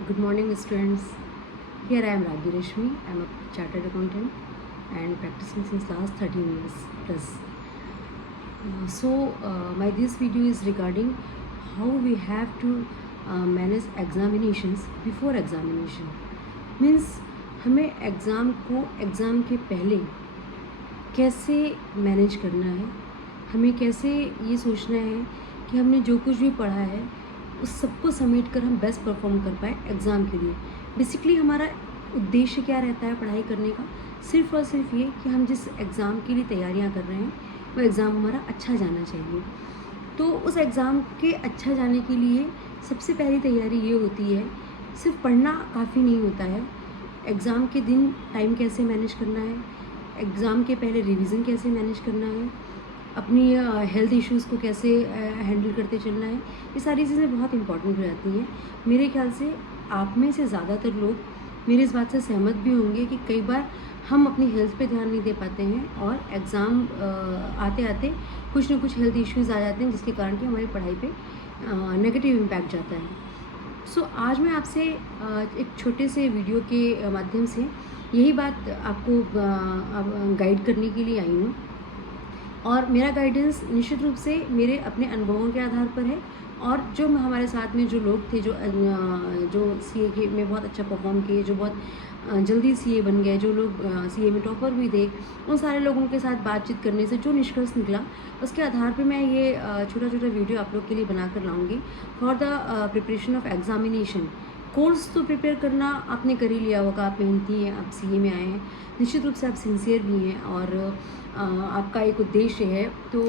Good morning, students. Here I am Raghi Rashmi. I am a chartered accountant and practicing since last 13 years plus. My this video is regarding how we have to manage examinations before examination. Means हमें exam को exam के पहले कैसे manage करना है, हमें कैसे ये सोचना है कि हमने जो कुछ भी पढ़ा है उस सबको समेट कर हम बेस्ट परफॉर्म कर पाए एग्ज़ाम के लिए। बेसिकली हमारा उद्देश्य क्या रहता है पढ़ाई करने का? सिर्फ़ और सिर्फ ये कि हम जिस एग्ज़ाम के लिए तैयारियां कर रहे हैं वो एग्ज़ाम हमारा अच्छा जाना चाहिए। तो उस एग्ज़ाम के अच्छा जाने के लिए सबसे पहली तैयारी ये होती है, सिर्फ पढ़ना काफ़ी नहीं होता है। एग्ज़ाम के दिन टाइम कैसे मैनेज करना है, एग्ज़ाम के पहले रिवीजन कैसे मैनेज करना है, अपनी हेल्थ इश्यूज़ को कैसे हैंडल करते चलना है, ये सारी चीज़ें बहुत इंपॉर्टेंट हो जाती हैं। मेरे ख्याल से आप में से ज़्यादातर लोग मेरी इस बात से सहमत भी होंगे कि कई बार हम अपनी हेल्थ पे ध्यान नहीं दे पाते हैं और एग्ज़ाम आते आते कुछ ना कुछ हेल्थ इश्यूज़ आ जाते हैं जिसके कारण कि हमारी पढ़ाई पे नेगेटिव इम्पैक्ट जाता है। आज मैं आपसे एक छोटे से वीडियो के माध्यम से यही बात आपको गाइड करने के लिए आई हूँ और मेरा गाइडेंस निश्चित रूप से मेरे अपने अनुभवों के आधार पर है और जो हमारे साथ में जो लोग थे जो सीए के में बहुत अच्छा परफॉर्म किए, जो बहुत जल्दी सीए बन गए, जो लोग सीए में टॉपर भी थे, उन सारे लोगों के साथ बातचीत करने से जो निष्कर्ष निकला उसके आधार पर मैं ये छोटा छोटा वीडियो आप लोग के लिए बना कर लाऊँगी for the preparation of examination. Course तो प्रिपेयर करना आपने कर ही लिया होगा, आप मेहनती हैं, आप सीए में आए हैं, निश्चित रूप से आप सिंसियर भी हैं और आपका एक उद्देश्य है तो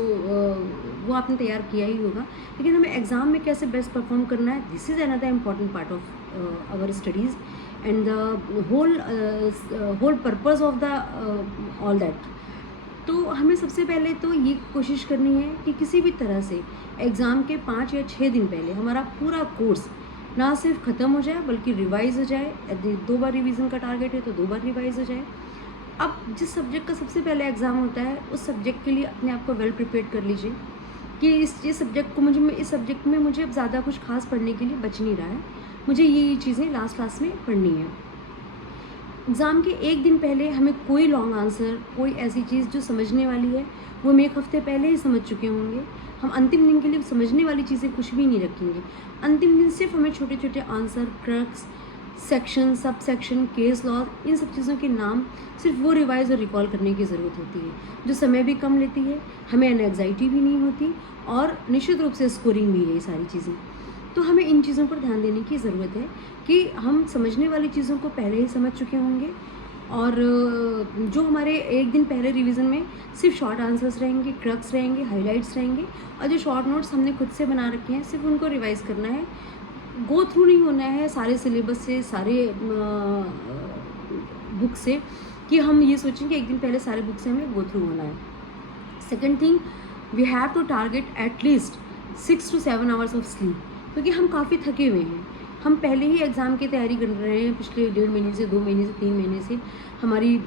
वो आपने तैयार किया ही होगा। लेकिन हमें एग्ज़ाम में कैसे बेस्ट परफॉर्म करना है, this is another important part of our studies and the whole purpose of the all that. तो हमें सबसे पहले तो ये कोशिश करनी है कि किसी भी तरह से एग्ज़ाम के 5 या 6 दिन पहले हमारा पूरा कोर्स ना सिर्फ ख़त्म हो जाए बल्कि रिवाइज़ हो जाए। यदि 2 बार रिवीजन का टारगेट है तो 2 बार रिवाइज़ हो जाए। अब जिस सब्जेक्ट का सबसे पहले एग्ज़ाम होता है उस सब्जेक्ट के लिए अपने आप को वेल प्रिपेयर्ड कर लीजिए कि इस सब्जेक्ट को इस सब्जेक्ट में मुझे अब ज़्यादा कुछ खास पढ़ने के लिए बच नहीं रहा है, मुझे ये चीज़ें लास्ट क्लास में पढ़नी है। एग्ज़ाम के एक दिन पहले हमें कोई लॉन्ग आंसर, कोई ऐसी चीज़ जो समझने वाली है वो हम एक हफ़्ते पहले ही समझ चुके होंगे। हम अंतिम दिन के लिए समझने वाली चीज़ें कुछ भी नहीं रखेंगे। अंतिम दिन सिर्फ हमें छोटे छोटे answer, crux, section, subsection, case law, इन सब चीज़ों के नाम सिर्फ वो रिवाइज़ और रिकॉल करने की ज़रूरत होती है, जो समय भी कम लेती है, हमें एंग्जाइटी भी नहीं होती और निश्चित रूप से स्कोरिंग भी है ये सारी चीज़ें। तो हमें इन चीज़ों पर ध्यान देने की ज़रूरत है कि हम समझने वाली चीज़ों को पहले ही समझ चुके होंगे और जो हमारे एक दिन पहले रिवीजन में सिर्फ शॉर्ट आंसर्स रहेंगे, क्रक्स रहेंगे, हाइलाइट्स रहेंगे और जो शॉर्ट नोट्स हमने खुद से बना रखे हैं सिर्फ उनको रिवाइज़ करना है। गो थ्रू नहीं होना है सारे सिलेबस से, सारे बुक से कि हम ये सोचें कि एक दिन पहले सारे बुक से हमें गो थ्रू होना है। Second thing, we have to target at least 6 to 7 hours of sleep, क्योंकि हम काफ़ी थके हुए हैं। हम पहले ही एग्ज़ाम की तैयारी कर रहे हैं, पिछले 1.5 महीने से, 2 महीने से, 3 महीने से हमारी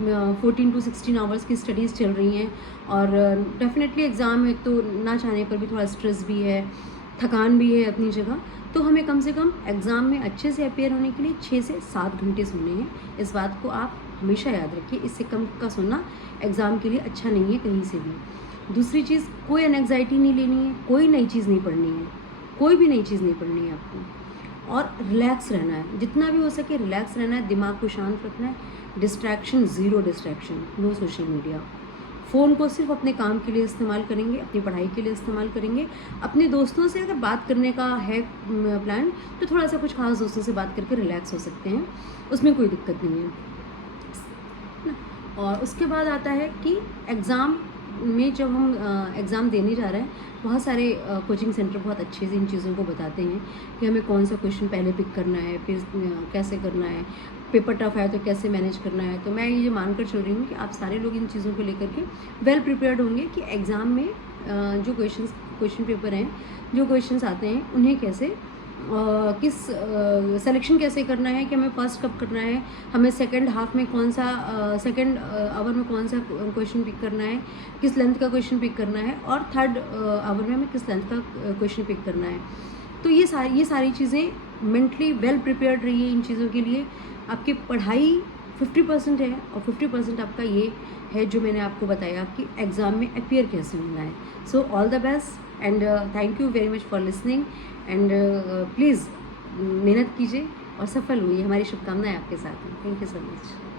14 to 16 आवर्स की स्टडीज़ चल रही हैं और डेफिनेटली एग्ज़ाम है तो ना चाहने पर भी थोड़ा स्ट्रेस भी है, थकान भी है अपनी जगह। तो हमें कम से कम एग्ज़ाम में अच्छे से अपेयर होने के लिए 6 से 7 घंटे सोने हैं। इस बात को आप हमेशा याद रखिए, इससे कम का सोना एग्ज़ाम के लिए अच्छा नहीं है कहीं से भी। दूसरी चीज़, कोई एंग्जाइटी नहीं लेनी है, कोई नई चीज़ नहीं पढ़नी है, कोई भी नई चीज़ नहीं पढ़नी है आपको और रिलैक्स रहना है, जितना भी हो सके रिलैक्स रहना है, दिमाग को शांत रखना है, distraction, zero distraction, no social media. Phone को सिर्फ अपने काम के लिए इस्तेमाल करेंगे, अपनी पढ़ाई के लिए इस्तेमाल करेंगे। अपने दोस्तों से अगर बात करने का है प्लान तो थोड़ा सा कुछ खास दोस्तों से बात करके रिलैक्स हो सकते हैं, उसमें कोई दिक्कत नहीं है ना। और उसके बाद आता है कि एग्ज़ाम में जब हम एग्ज़ाम देने जा रहे हैं, बहुत सारे कोचिंग सेंटर बहुत अच्छे से इन चीज़ों को बताते हैं कि हमें कौन सा क्वेश्चन पहले पिक करना है, फिर कैसे करना है, पेपर टफ है तो कैसे मैनेज करना है। तो मैं ये मानकर चल रही हूँ कि आप सारे लोग इन चीज़ों को लेकर के वेल प्रिपेयर्ड होंगे कि एग्ज़ाम में जो क्वेश्चन पेपर हैं, जो क्वेश्चंस आते हैं उन्हें कैसे किस सिलेक्शन कैसे करना है, कि हमें फर्स्ट कब करना है, हमें सेकंड हाफ में कौन सा सेकंड आवर में कौन सा क्वेश्चन पिक करना है, किस लेंथ का क्वेश्चन पिक करना है और थर्ड आवर में हमें किस लेंथ का क्वेश्चन पिक करना है। तो ये सारी चीज़ें मेंटली वेल प्रिपेयर्ड रहिए इन चीज़ों के लिए। आपकी पढ़ाई 50% है और 50% आपका ये है जो मैंने आपको बताया कि एग्ज़ाम में अपीयर कैसे होना है। So all the best and thank you very much for listening and please मेहनत कीजिए और सफल हुई। हमारी शुभकामनाएं आपके साथ हैं। Thank you so much.